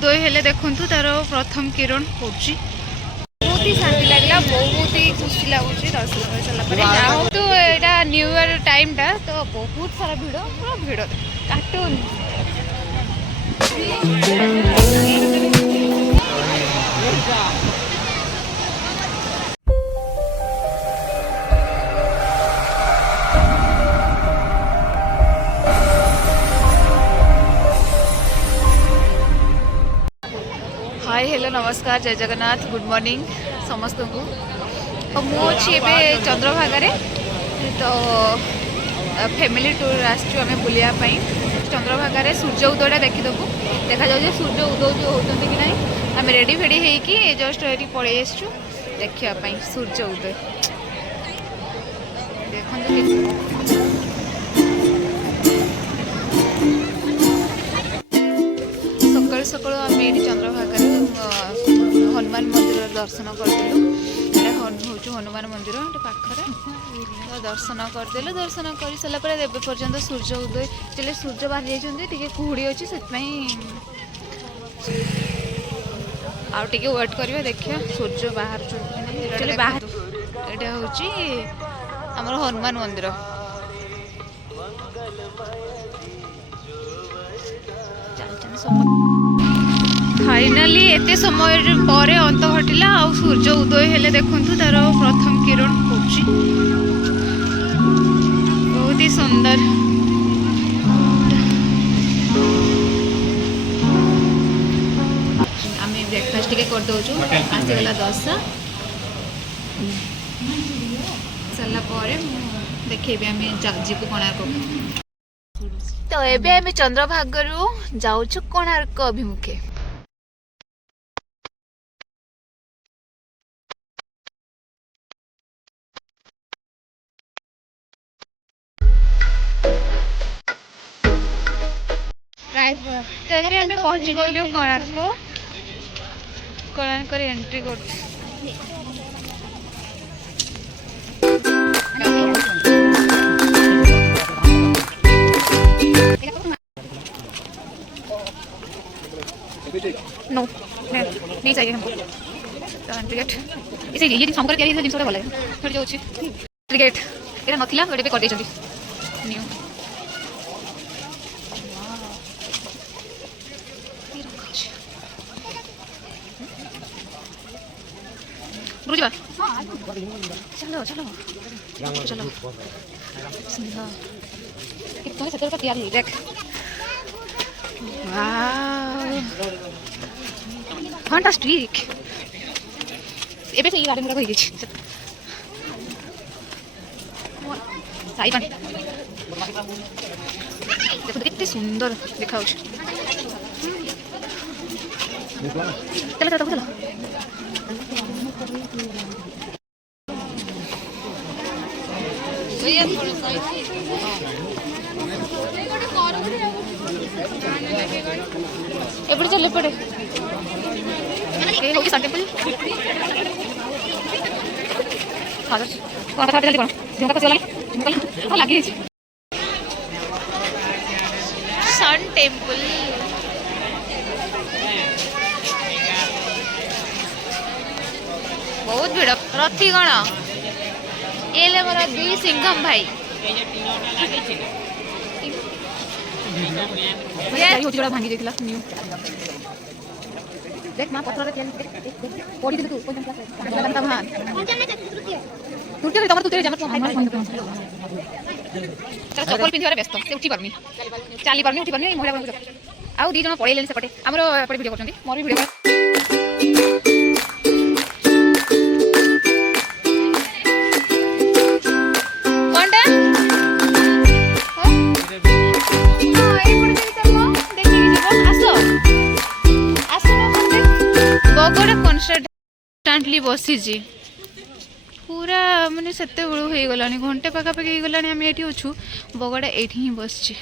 उदय हेले देखु तार प्रथम किरण पड़ी बहुत ही शांति लगला बहुत ही खुशी लगुच दर्शन कर सारा तो यहाँ न्यू ईयर टाइम टा तो बहुत सारा भिड़ पूरा भिड़ कार्टून हाय हेलो नमस्कार जय जगन्नाथ गुड मॉर्निंग समस्त को तो मुझे चंद्रभागा तो फैमिली टूर आम बुलायापाई चंद्रभागा सूर्य उदयटा देखीदेबू देखा जाए सूर्य उदय होती कि ना आम रेडी फेडी होगी जस्ट ये पलि आसु देखापी सूर्य उदय देखते सकाल सकाल आम ये चंद्रभागा हनुमान मंदिर दर्शन करदेलु हूँ हनुमान मंदिर पाखरे तो दर्शन करदेलु दर्शन कर सारापर एवं पर्यंत सूर्य उदय चले सूर्य बाहरी जाइए कुहुड़ी अच्छी से आउ टे वेट करिए देखिए सूर्य बाहर चले बाहर यहाँ हूँ आमर हनुमान मंदिर फाइनाली एते समय पर अंत घटिला आ सूर्य उदय हेले देखु तार प्रथम किरण पड़ी बहुत ही सुंदर आम ब्रेकफास्ट टे कर दौचु आसीगला 10 सारापर देखेबी आम जीवु कोणार्क तो एबे आम चंद्रभागरू जाऊँ कोणार्क अभिमुखे पहुंची गलु कोणार्क एंट्री कर नो नहीं चाहिए हमको तो एंट्री गेट इसे ये शंकर तैयारी जिन भल लगे जो गेट ये नाला गोटे कर न्यू रुक चलो चलो चलो कितना सतर का तैयार देख फैंटास्टिक एबे से ये गार्डन गुड़ा होई साई पानी देखो कितने सुंदर देखा चलो चलो चलो एपटे चल एपटे होगी सन टेम्पल कौन कथा जल्दी कौन झुमका तो चला लगी सन टेम्पल बहुत भीड़ रथीगण ये मोर दुई सिंघम भाई भांगी जाइला न्यू देख मां पत्थर पड़ी तू तृतीय तुम तृतीय चप्पल पिंधार व्यस्त से उठी पारनी चली पारनी उठी पारनी महिला आउ दी जन पड़े सेपटे आमर एपटे वीडियो कर मोर भी वीडियो बसी पूरा मानने से गला घंटे पखापाखि हो गला आम ये अच्छू बगड़ा ये बस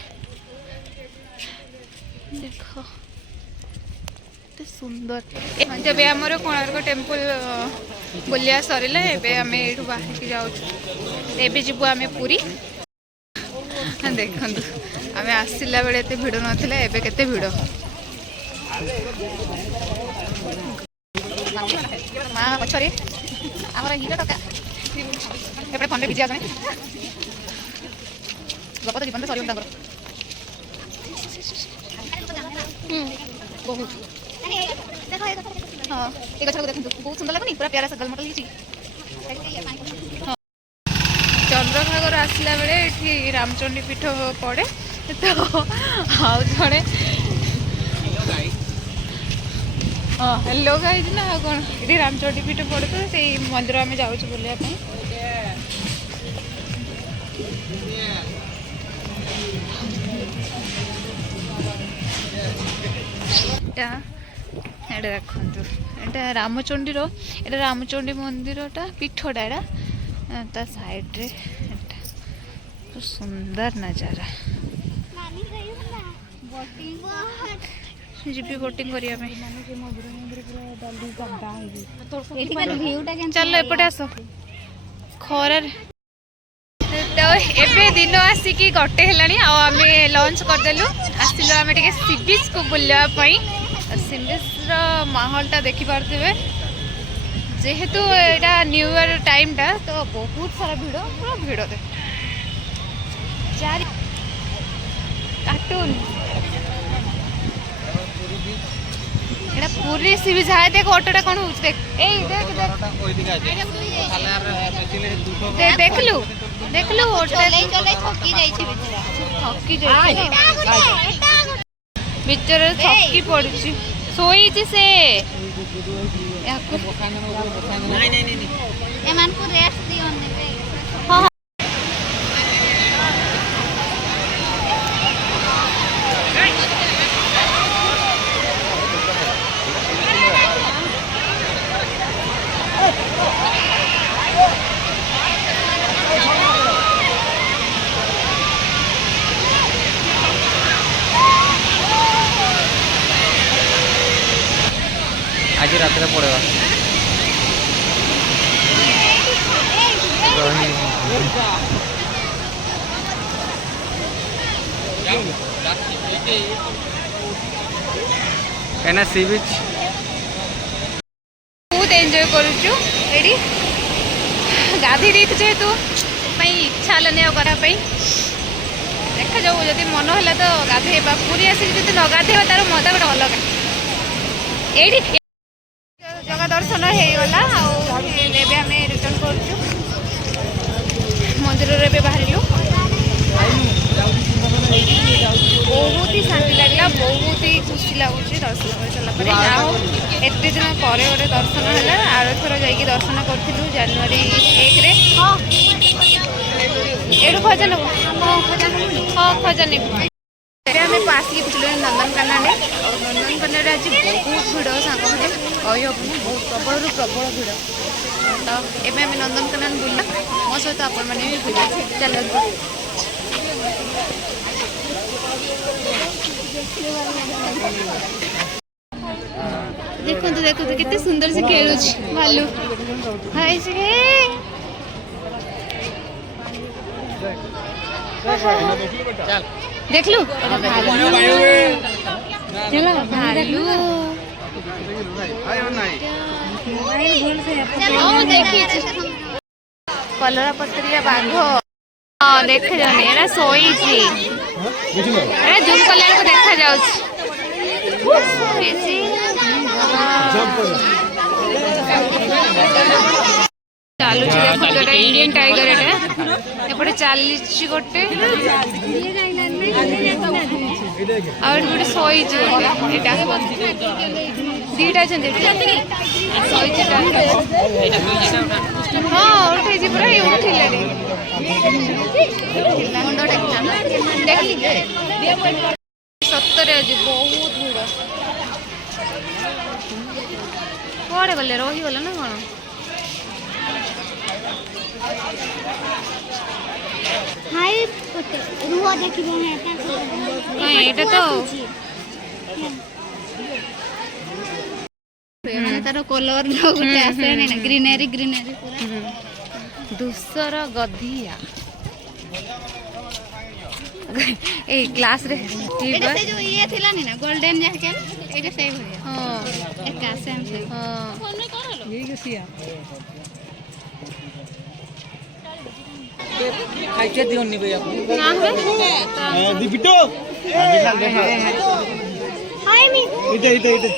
देख सुंदर जब आमर कोणार्क टेम्पल बुलिया सरला आम ये बाहर जाऊँ जीवु आम पुरी देखु आम आसला बेले एत भिड़ नाला एबे केते भिड़ माँ पछरे आमर हिरो टका एपटे फंडे भिजा जाए गप तो जीवन सर बहुत हाँ ये गछ देखो बहुत सुंदर लगनी पूरा प्यारा सा गलमट लिची चंद्रभागर आसला बेले ये रामचंडी पीठ पड़े तो आउ जड़े हाँ हेलो गाइज ना कौन ये रामचंडी पीठ पड़े तो से मंदिर आम जाऊँ बुलाया देखु यहाँ रामचंडी रामचंडी मंदिरटा पीठटा यहाँ ता साइड रे तो सुंदर नजारा जीपी बोटिंग करिया में चलो एपटे आस खरार तो एबे दिन आसिक गोटे है आम लंच करदेलु आसिलु आम टे सी बीच को बुलापी सी बीच माहौलटा देखिपे जेहेतु यहाँ न्यू इयर टाइम टा तो बहुत सारा भिड़ पूरा भिड़ दे कार्टून एटा पूरी सी बीच हाय देख ऑटोटा कोन होछ देख ए देख देख देखलु ऑटो चलै थकी जाई छी बिचरे थकी पड़ुची सोई छी से एमान को रेस्ट दियो ने हां आज रात पड़ेगा एना सी बीच बहुत एंजॉय करूचु एडी गाधी देख जेतु पई इच्छा हलने कराई देखा जाऊ जदि मन है तो गाधेबा पूरी आसिक जब न गाधेबा तार मजा गोटे अलग एडी जगह दर्शन हो गला आम रिटर्न करुचु मंदिर रे बाहरिलु बहुत ही शांति लगला बहुत ही खुशी लगुच दर्शन कर सारा एत दिन पर गोटे दर्शन है आर थर जा दर्शन करूँ जनवरी 1 रे एडू खजा नब हाँ खजा ने आम आसिक नंदनकानन नंदनकानन आज बहुत भिड़ सांग मैंने कहीहबनी बहुत प्रबल प्रबल भिड़ तो एवं आम नंदनकानन बुला मो सहित आपण मैंने भी बुला चलते देखो देखो कितने सुंदर से खेलु भालू हाय से देख लो चलो भालू कलरा पत्रिया बाघ हाँ देख जाने सोई जूम कलर को देखा जाऊँ चालू देखो जोटा इंडियन टाइगर एपटे चली गोटे गोटे शोई दीटा हाँ उठे पूरा ये उठिले सतरे आज बहुत भिड़ कड़े गले रहीगले ना कौन तार कलर गोटे आसे ग्रीनरी ग्रीनरी धूसर गधिया ए ग्लास रे जो ये थिला ना गोल्डन जैकेट ଏଇଟା ସେଇ ଭଳିଆ ହଁ ଏକା ସେମ୍ ସେମ୍ ହଁ ଖାଇছে ଦିଅନି ଭାଇ ଆପଣ ନା ହୁଏ ଦିବିଟୋ ଇଟେ ଇଟେ ଇଟେ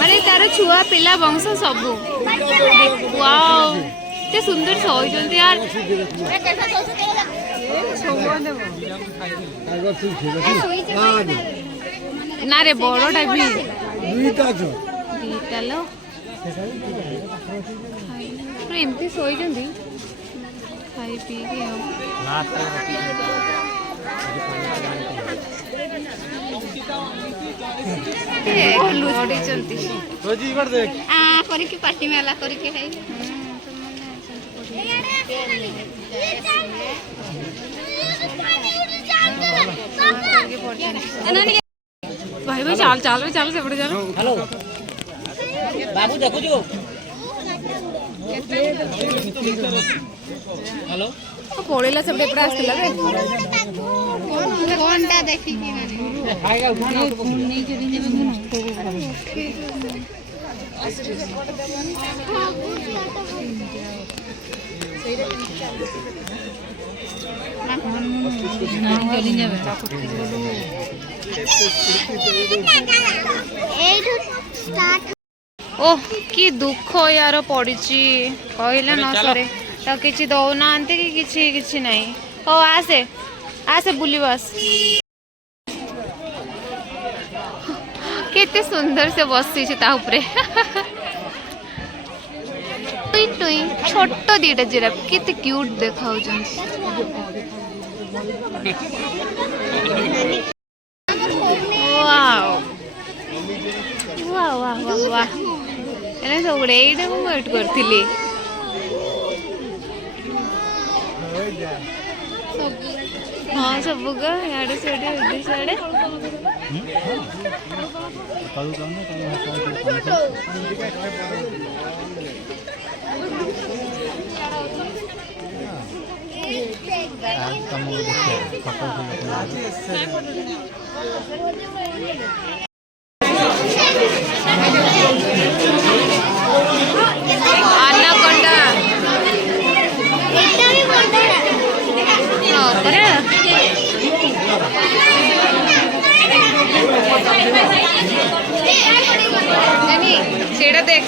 ମାନେ ତାର ଛୁଆ ପିଲା ବଂଶ ସବୁ ୱାଓ ଏତେ ସୁନ୍ଦର ଶୋଇଛନ୍ତି यार ନା ରେ ବଡଟା ବି ଦିଟା लो ପୁରା ଏମିତି ଶୋଇଛନ୍ତି ଖାଇ ପିଇକି ଆଉ ଲୁଚିଛନ୍ତି କରିକି ପାଟି ମେଲା କରିକି ହେଇ ଭାଇ ଭାଇ ଚାଲ ଚାଲ ଚାଲ ସେପଟେ ଚାଲ ହ୍ୟାଲୋ ବାବୁ ଦେଖୁଛୁ ହ୍ୟାଲୋ ପଳେଇଲା ସେପଟେ ଏପଟେ ଆସିଥିଲା ରେ ଫୋନଟା ଦେଖିକି ओह कि दुख यार पड़िची कहले न सरे तो किछि दौनांते कि किछि किछि नहीं ओ आसे आसे बुली बस केते सुंदर से बसी ता ऊपरे टुई टुई छोट दीटा जिराफ केते क्यूट देखाउ वाओ वाह वाह वाह वाह एने सब एइटा को वेट करथिली हाँ सब याडे सेडे उडी सेडे आनाकोंडा हाँ परा सेटा देख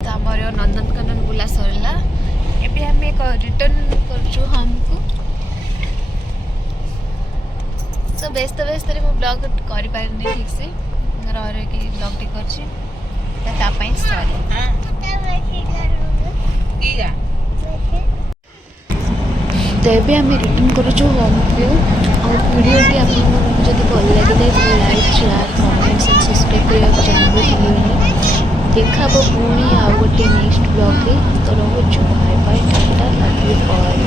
आमर नंदनकानन बुला सरला एबे हम एक रिटर्न करछु हमको तो व्यस्त रे मो ब्लॉग करि पारनी ठीक से रह कि ब्लॉग टी करछि ता पई सॉरी तो ये आम रिटर्न करूँ होम को और वीडियोटी आपको जब भल लगी जाए like share comments and subscribe करने चाहिए देखा पुणी आउ गोटे नेक्स्ट ब्लॉग तो रोज bye bye tata love you all.